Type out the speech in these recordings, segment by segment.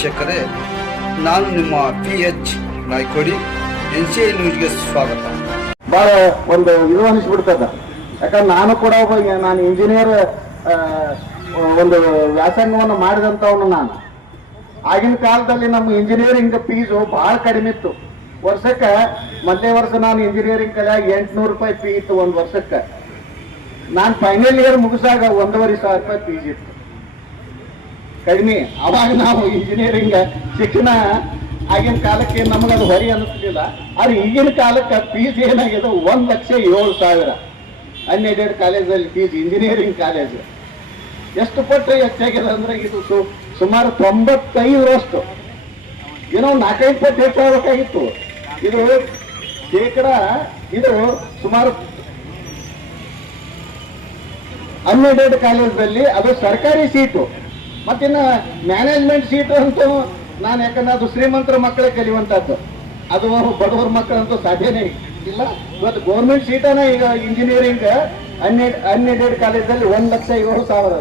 ವೀಕ್ಷಕರೇ, ನಾನು ನಿಮ್ಮ P H Naikodi N C I ನ್ಯೂಸ್ಗೆ ಸ್ವಾಗತ. ಬಹಳ ಒಂದು ಇದು ಅನಿಸ್ಬಿಡ್ತದ. ಯಾಕಂದ್ರೆ ನಾನು ಕೂಡ ಒಬ್ಬ ನಾನು ಇಂಜಿನಿಯರ್ ಒಂದು ವ್ಯಾಸಂಗವನ್ನು ಮಾಡಿದಂಥವನು ನಾನು. ಆಗಿನ ಕಾಲದಲ್ಲಿ ನಮ್ಮ ಇಂಜಿನಿಯರಿಂಗ್ ಫೀಸು ಬಹಳ ಕಡಿಮೆ ಇತ್ತು. ವರ್ಷಕ್ಕೆ ಮೊದಲನೇ ವರ್ಷ ನಾನು ಇಂಜಿನಿಯರಿಂಗ್ ಕಲಿಯಾಗ ಎಂಟುನೂರು ರೂಪಾಯಿ ಫೀ ಇತ್ತು ಒಂದು ವರ್ಷಕ್ಕೆ. ನಾನು ಫೈನಲ್ ಇಯರ್ ಮುಗಿಸಾಗ ಒಂದೂವರೆ ಸಾವಿರ ರೂಪಾಯಿ ಫೀಸ್ ಇತ್ತು. ಕಡಿಮೆ. ಅವಾಗ ನಾವು ಇಂಜಿನಿಯರಿಂಗ್ ಶಿಕ್ಷಣ ಆಗಿನ ಕಾಲಕ್ಕೆ ನಮಗೆ ಅದು ಹೊರಿ ಅನ್ನಿಸ್ಲಿಲ್ಲ ಆದ್ರೆ ಈಗಿನ ಕಾಲಕ್ಕೆ ಫೀಸ್ ಏನಾಗಿದೆ? ಒಂದ್ ಲಕ್ಷ ಏಳು ಸಾವಿರ. ಅನ್ಎಡೆಡ್ ಕಾಲೇಜಲ್ಲಿ ಫೀಸ್ ಇಂಜಿನಿಯರಿಂಗ್ ಕಾಲೇಜ್ ಎಷ್ಟು ಕೊಟ್ಟರೆ ಹೆಚ್ಚಾಗಿದೆ ಅಂದ್ರೆ ಇದು ಸುಮಾರು ತೊಂಬತ್ತೈದರಷ್ಟು. ಏನೋ ನಾಲ್ಕೈದು ಪಟ್ಟು ಹೆಚ್ಚಾಗಬೇಕಾಗಿತ್ತು ಇದು ಶೇಕಡ, ಇದು ಸುಮಾರು ಅನ್ಎಡೆಡ್ ಕಾಲೇಜಲ್ಲಿ ಅದು ಸರ್ಕಾರಿ ಸೀಟು ಮತ್ತಿನ್ನ ಮ್ಯಾನೇಜ್ಮೆಂಟ್ ಸೀಟ್ ಅಂತೂ ನಾನು ಯಾಕಂದ್ರೆ ಅದು ಶ್ರೀಮಂತರ ಮಕ್ಕಳೇ ಕಲಿಯುವಂಥದ್ದು ಅದು ಬಡವರ ಮಕ್ಕಳಂತೂ ಸಾಧ್ಯನೇ ಇಲ್ಲ. ಇವತ್ತು ಗೌರ್ಮೆಂಟ್ ಸೀಟನ ಈಗ ಇಂಜಿನಿಯರಿಂಗ್ ಅನ್ಎಡ್ ಅನ್ಎಡೆಡ್ ಕಾಲೇಜಲ್ಲಿ ಒಂದ್ ಲಕ್ಷ ಏಳು ಸಾವಿರ.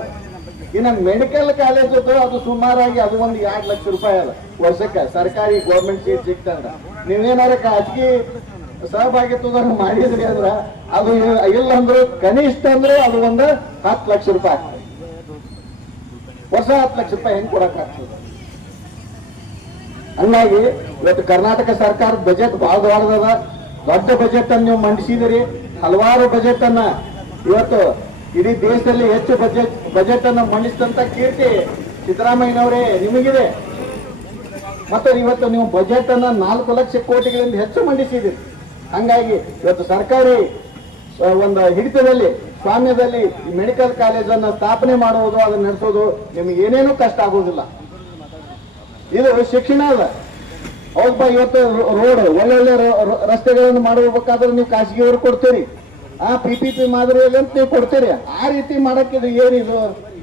ಇನ್ನು ಮೆಡಿಕಲ್ ಕಾಲೇಜ್ ಅದು ಸುಮಾರಾಗಿ ಅದು ಒಂದು ಎರಡು ಲಕ್ಷ ರೂಪಾಯಿ ಅದ ವರ್ಷಕ್ಕೆ. ಸರ್ಕಾರಿ ಗೌರ್ಮೆಂಟ್ ಸೀಟ್ ಸಿಗ್ತಂದ್ರ ನೀವೇನಾರ ಖಾಸಗಿ ಸಹಭಾಗಿತ್ವದನ್ನು ಮಾಡಿದ್ರಿ ಅಂದ್ರ ಅದು ಇಲ್ಲ ಅಂದ್ರೆ ಕನಿಷ್ಠ ಅಂದ್ರೆ ಅದು ಒಂದು ಹತ್ತು ಲಕ್ಷ ರೂಪಾಯಿ ಆಗ್ತದೆ. ವರ್ಷ ಹತ್ತು ಲಕ್ಷ ರೂಪಾಯಿ ಹೆಂಗ್ ಕೊಡಕ್ ಹಂಗಾಗಿ ಇವತ್ತು ಕರ್ನಾಟಕ ಸರ್ಕಾರದ ಬಜೆಟ್ ಬಹಳ ದೊಡ್ಡದದ. ದೊಡ್ಡ ಬಜೆಟ್ ಅನ್ನು ನೀವು ಮಂಡಿಸಿದಿರಿ. ಹಲವಾರು ಬಜೆಟ್ ಅನ್ನ. ಇವತ್ತು ಇಡೀ ದೇಶದಲ್ಲಿ ಹೆಚ್ಚು ಬಜೆಟ್ ಬಜೆಟ್ ಅನ್ನು ಮಂಡಿಸಿದಂತ ಕೀರ್ತಿ ಸಿದ್ದರಾಮಯ್ಯನವರೇ ನಿಮಗಿದೆ. ಮತ್ತೆ ಇವತ್ತು ನೀವು ಬಜೆಟ್ ಅನ್ನ ನಾಲ್ಕು ಲಕ್ಷ ಕೋಟಿಗಳಿಂದ ಹೆಚ್ಚು ಮಂಡಿಸಿದಿರಿ. ಹಂಗಾಗಿ ಇವತ್ತು ಸರ್ಕಾರಿ ಒಂದು ಹಿಡಿತದಲ್ಲಿ ಸ್ವಾಮ್ಯದಲ್ಲಿ ಈ ಮೆಡಿಕಲ್ ಕಾಲೇಜನ್ನು ಸ್ಥಾಪನೆ ಮಾಡುವುದು, ಅದನ್ನು ನಡೆಸೋದು ನಿಮಗೆ ಏನೇನೂ ಕಷ್ಟ ಆಗುವುದಿಲ್ಲ. ಇದು ಶಿಕ್ಷಣ ಅದ ಒಬ್ಬ ಇವತ್ತು ರೋಡ್, ಒಳ್ಳೊಳ್ಳೆ ರಸ್ತೆಗಳನ್ನು ಮಾಡಬೇಕಾದ್ರೆ ನೀವು ಖಾಸಗಿಯವರು ಕೊಡ್ತೀರಿ. ಆ ಪಿ ಪಿ ಪಿ ಮಾದರಿಯಲ್ಲಿ ಅಂತ ನೀವು ಕೊಡ್ತೀರಿ. ಆ ರೀತಿ ಮಾಡಕ್ಕೆ ಇದು? ಏನಿದು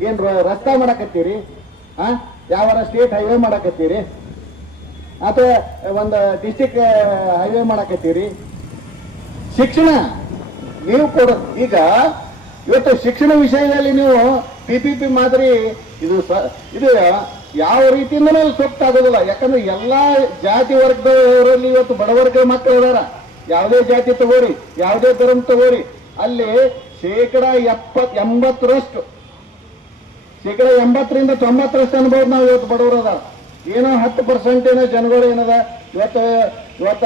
ಏನ್ ರಸ್ತೆ ಮಾಡಕತ್ತೀರಿ? ಆ? ಯಾವ ಸ್ಟೇಟ್ ಹೈವೇ ಮಾಡಕತ್ತೀರಿ? ಅಥವಾ ಒಂದು ಡಿಸ್ಟಿಕ್ ಹೈವೇ ಮಾಡಕತ್ತೀರಿ? ಶಿಕ್ಷಣ ನೀವು ಕೊಡ ಈಗ ಇವತ್ತು ಶಿಕ್ಷಣ ವಿಷಯದಲ್ಲಿ ನೀವು ಪಿ ಪಿ ಪಿ ಮಾದರಿ ಇದು ಇದು ಯಾವ ರೀತಿಯಿಂದಲೂ ಸೂಕ್ತ ಆಗೋದಿಲ್ಲ. ಯಾಕಂದ್ರೆ ಎಲ್ಲಾ ಜಾತಿ ವರ್ಗದವರಲ್ಲಿ ಇವತ್ತು ಬಡವರ್ಗ ಮಕ್ಕಳು ಇದಾರ. ಯಾವುದೇ ಜಾತಿ ತಗೋರಿ, ಯಾವುದೇ ಧರ್ಮ ತಗೋರಿ, ಅಲ್ಲಿ ಶೇಕಡ ಎಪ್ಪತ್ ಎಂಬತ್ತರಷ್ಟು, ಶೇಕಡ ಎಂಬತ್ತರಿಂದ ತೊಂಬತ್ತರಷ್ಟು ಅನ್ಬೋದು ನಾವು ಇವತ್ತು ಬಡವರು ಅದ ಏನೋ ಹತ್ತು ಪರ್ಸೆಂಟ್ ಏನೋ ಜನಗಳು ಏನದ, ಇವತ್ತು, ಇವತ್ತ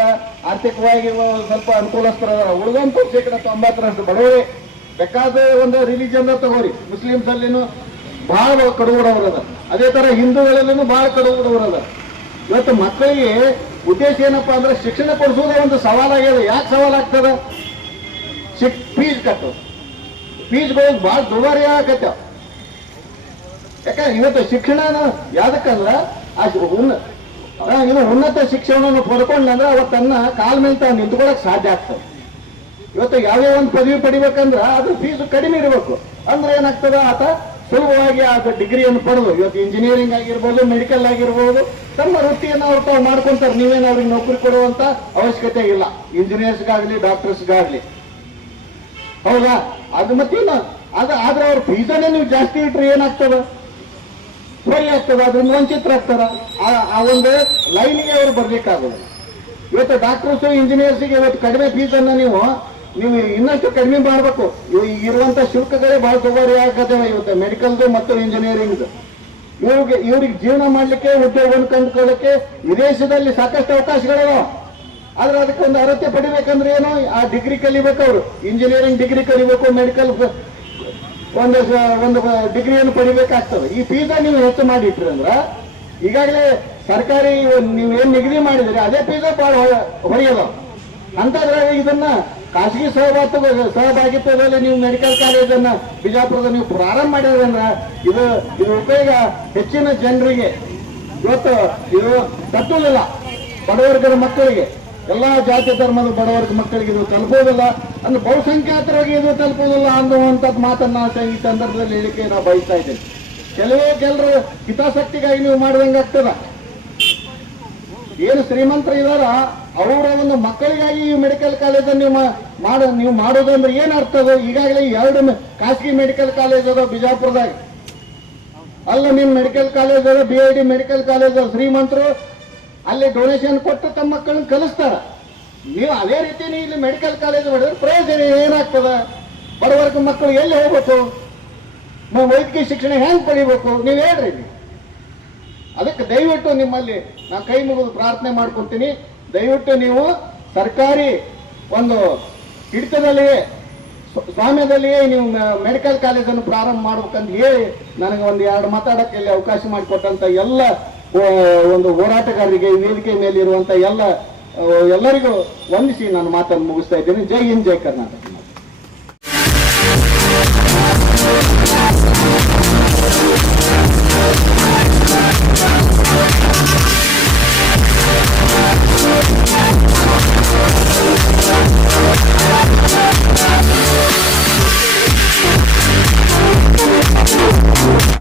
ಆರ್ಥಿಕವಾಗಿ ಸ್ವಲ್ಪ ಅನುಕೂಲಸ್ಥರ ಉಳಿದಂತೂ ಶೇಕಡ ತೊಂಬತ್ತರಷ್ಟು ಬಡವರೇ. ಬೇಕಾದ ಒಂದು ರಿಲಿಜನ್ ತಗೋರಿ. ಮುಸ್ಲಿಮ್ಸ್ ಅಲ್ಲಿನೂ ಬಹಳ ಕಡುಬಡವರು ಅದ ತರ ಹಿಂದೂಗಳಲ್ಲಿನೂ ಬಹಳ ಕಡುಬಡವರು ಅದ ಇವತ್ತು ಮಕ್ಕಳಿಗೆ ಉದ್ದೇಶ ಏನಪ್ಪಾ ಅಂದ್ರೆ ಶಿಕ್ಷಣ ಕೊಡಿಸೋದೇ ಒಂದು ಸವಾಲಾಗ್ಯದ ಯಾಕೆ ಸವಾಲಾಗ್ತದ ಶಿಕ್ ಫೀಸ್ ಕಟ್ಟು ಫೀಸ್ಗಳು ಬಹಳ ದುಬಾರಿ ಆಗತ್ತ. ಯಾಕಂದ್ರೆ ಇವತ್ತು ಶಿಕ್ಷಣ ಯಾವ್ದಕ್ಕಂದ್ರ ಆ ಉನ್ನ ಉನ್ನತ ಶಿಕ್ಷಣವನ್ನು ಪಡ್ಕೊಂಡ್ರೆ ಅವತ್ತನ್ನ ಕಾಲ್ ಮೇಲೆ ತಾವು ನಿಂತ್ಕೊಳಕ್ ಸಾಧ್ಯ ಆಗ್ತದೆ. ಇವತ್ತು ಯಾವ್ಯಾವ ಒಂದು ಪದವಿ ಪಡಿಬೇಕಂದ್ರ ಅದ್ರ ಫೀಸ್ ಕಡಿಮೆ ಇರಬೇಕು. ಅಂದ್ರೆ ಏನಾಗ್ತದ ಆತ ಸುಲಭವಾಗಿ ಆ ಡಿಗ್ರಿಯನ್ನು ಪಡೆದು, ಇವತ್ತು ಇಂಜಿನಿಯರಿಂಗ್ ಆಗಿರ್ಬೋದು ಮೆಡಿಕಲ್ ಆಗಿರ್ಬೋದು, ತಮ್ಮ ವೃತ್ತಿಯನ್ನು ಅವ್ರು ತಾವು ಮಾಡ್ಕೊಂತಾರೆ. ನೀವೇನು ಅವ್ರಿಗೆ ನೌಕರಿ ಕೊಡುವಂತ ಅವಶ್ಯಕತೆ ಇಲ್ಲ. ಇಂಜಿನಿಯರ್ಸ್ಗಾಗ್ಲಿ ಡಾಕ್ಟರ್ಸ್ಗಾಗ್ಲಿ ಹೌದಾ? ಅದು ಮತ್ತೇನು? ಅದು ಆದ್ರೆ ಅವ್ರ ಫೀಸನ್ನೇ ನೀವು ಜಾಸ್ತಿ ಇಟ್ರೆ ಏನಾಗ್ತದ? ಸರಿ ಆಗ್ತದ? ಅದನ್ನ ವಂಚಿತ್ರ ಆ- ಆ ಒಂದು ಲೈನ್ಗೆ ಅವ್ರು ಬರ್ಲಿಕ್ಕಾಗಲ್ಲ ಇವತ್ತು ಡಾಕ್ಟರ್ಸ್ ಇಂಜಿನಿಯರ್ಸ್ಗೆ ಇವತ್ತು ಕಡಿಮೆ ಫೀಸನ್ನು ನೀವು ನೀವು ಇನ್ನಷ್ಟು ಕಡಿಮೆ ಮಾಡಬೇಕು. ಇರುವಂತ ಶುಲ್ಕಗಳೇ ಬಹಳ ದುಬಾರಿ ಆಗತ್ತವೆ ಇವತ್ತು ಮೆಡಿಕಲ್ದು ಮತ್ತು ಇಂಜಿನಿಯರಿಂಗ್ ಇವ್ರಿಗೆ ಇವ್ರಿಗೆ ಜೀವನ ಮಾಡ್ಲಿಕ್ಕೆ, ಉದ್ಯೋಗವನ್ನು ಕಂಡುಕೊಳ್ಳಕ್ಕೆ ವಿದೇಶದಲ್ಲಿ ಸಾಕಷ್ಟು ಅವಕಾಶಗಳಿವೆ. ಆದ್ರೆ ಅದಕ್ಕೆ ಒಂದು ಅರ್ಹತೆ ಪಡಿಬೇಕಂದ್ರೆ ಏನು? ಆ ಡಿಗ್ರಿ ಕಲಿಬೇಕು ಅವರು. ಇಂಜಿನಿಯರಿಂಗ್ ಡಿಗ್ರಿ ಕಲಿಬೇಕು, ಮೆಡಿಕಲ್ ಒಂದು ಒಂದು ಡಿಗ್ರಿಯನ್ನು ಪಡಿಬೇಕಾಗ್ತದೆ. ಈ ಫೀಸ ನೀವು ಹೆಚ್ಚು ಮಾಡಿಟ್ರಿ ಅಂದ್ರ, ಈಗಾಗಲೇ ಸರ್ಕಾರಿ ನೀವು ಏನು ನಿಗದಿ ಮಾಡಿದ್ರಿ, ಅದೇ ಫೀಸ ಬಹಳ ಹೊರೆಯದ ಅಂತದ್ರಾಗ ಇದನ್ನ ಖಾಸಗಿ ಸಹಭಾಗ ಸಹಭಾಗಿತ್ವದಲ್ಲಿ ನೀವು ಮೆಡಿಕಲ್ ಕಾಲೇಜನ್ನ ಬಿಜಾಪುರದ ನೀವು ಪ್ರಾರಂಭ ಮಾಡಿದ್ರಿ ಅಂದ್ರ ಇದು ಇದು ಉಪಯೋಗ ಹೆಚ್ಚಿನ ಜನರಿಗೆ. ಇವತ್ತು ಇದು ತಟ್ಟುವುದಿಲ್ಲ. ಬಡವರ್ಗದ ಮಕ್ಕಳಿಗೆ. ಎಲ್ಲಾ ಜಾತಿ ಧರ್ಮದ ಬಡವರ್ಗ ಮಕ್ಕಳಿಗೆ ಇದು ತಲುಪೋದಿಲ್ಲ ಅಂದ್ರೆ ಬಹುಸಂಖ್ಯಾತರಿಗೆ ಇದು ತಲುಪೋದಿಲ್ಲ ಅನ್ನುವಂಥದ್ದು ಮಾತನ್ನ ನಾನು ಈ ಸಂದರ್ಭದಲ್ಲಿ ಹೇಳಿಕೆ ನಾವು ಬಯಸ್ತಾ ಇದ್ದೇನೆ. ಕೆಲವೇ ಕೆಲರು ಹಿತಾಸಕ್ತಿಗಾಗಿ ನೀವು ಮಾಡಿದಂಗೆ ಆಗ್ತದ. ಏನು ಶ್ರೀಮಂತರು ಇದಾರ ಅವರ ಒಂದು ಮಕ್ಕಳಿಗಾಗಿ ಈ ಮೆಡಿಕಲ್ ಕಾಲೇಜನ್ನು ನೀವು ಮಾಡ ನೀವು ಮಾಡೋದು ಅಂದ್ರೆ ಏನ್ ಅರ್ಥ ಅದು? ಈಗಾಗಲೇ ಎರಡು ಖಾಸಗಿ ಮೆಡಿಕಲ್ ಕಾಲೇಜ್ ಅದಾವ ಬಿಜಾಪುರದಾಗ. ಅಲ್ಲ ನಿಮ್ಮ medical college B I D medical college ಶ್ರೀಮಂತರು, ಅಲ್ಲಿ ಡೊನೇಷನ್ ಕೊಟ್ಟು ತಮ್ಮ ಮಕ್ಕಳನ್ನ ಕಲಿಸ್ತಾರ. ನೀವು ಅದೇ ರೀತಿ ನೀವು ಇಲ್ಲಿ ಮೆಡಿಕಲ್ ಕಾಲೇಜ್ ಮಾಡಿದ್ರೆ ಪ್ರಯೋಜನ ಏನಾಗ್ತದ? ಬಡವರ್ಗ ಮಕ್ಕಳು ಎಲ್ಲಿ ಹೋಗ್ಬೇಕು? ನಮ್ಮ ವೈದ್ಯಕೀಯ ಶಿಕ್ಷಣ ಹೆಂಗ್ ಪಡಿಬೇಕು? ನೀವು ಹೇಳ್ರಿ ಅದಕ್ಕೆ ದಯವಿಟ್ಟು ನಿಮ್ಮಲ್ಲಿ ನಾನು ಕೈ ಮುಗಿದು ಪ್ರಾರ್ಥನೆ ಮಾಡ್ಕೊತೀನಿ ದಯವಿಟ್ಟು ನೀವು ಸರ್ಕಾರಿ ಒಂದು ಹಿಡಿತದಲ್ಲಿಯೇ, ಸ್ವ- ಸ್ವಾಮ್ಯದಲ್ಲಿಯೇ ನೀವು ಮೆಡಿಕಲ್ ಕಾಲೇಜನ್ನು ಪ್ರಾರಂಭ ಮಾಡ್ಬೇಕಂತ ಹೇಳಿ ನನಗೆ ಒಂದು ಎರಡು ಮಾತಾಡಕ್ಕೆ ಇಲ್ಲಿ ಅವಕಾಶ ಮಾಡಿಕೊಟ್ಟಂತ ಎಲ್ಲ ಒಂದು ಹೋರಾಟಗಾರರಿಗೆ ವೇದಿಕೆ ಮೇಲೆ ಇರುವಂತ ಎಲ್ಲ ಎಲ್ಲರಿಗೂ ವಂದಿಸಿ ನಾನು ಮಾತನ್ನು ಮುಗಿಸ್ತಾ ಇದ್ದೇನೆ. ಜೈ ಹಿಂದ್, ಜೈ ಕರ್ನಾಟಕ.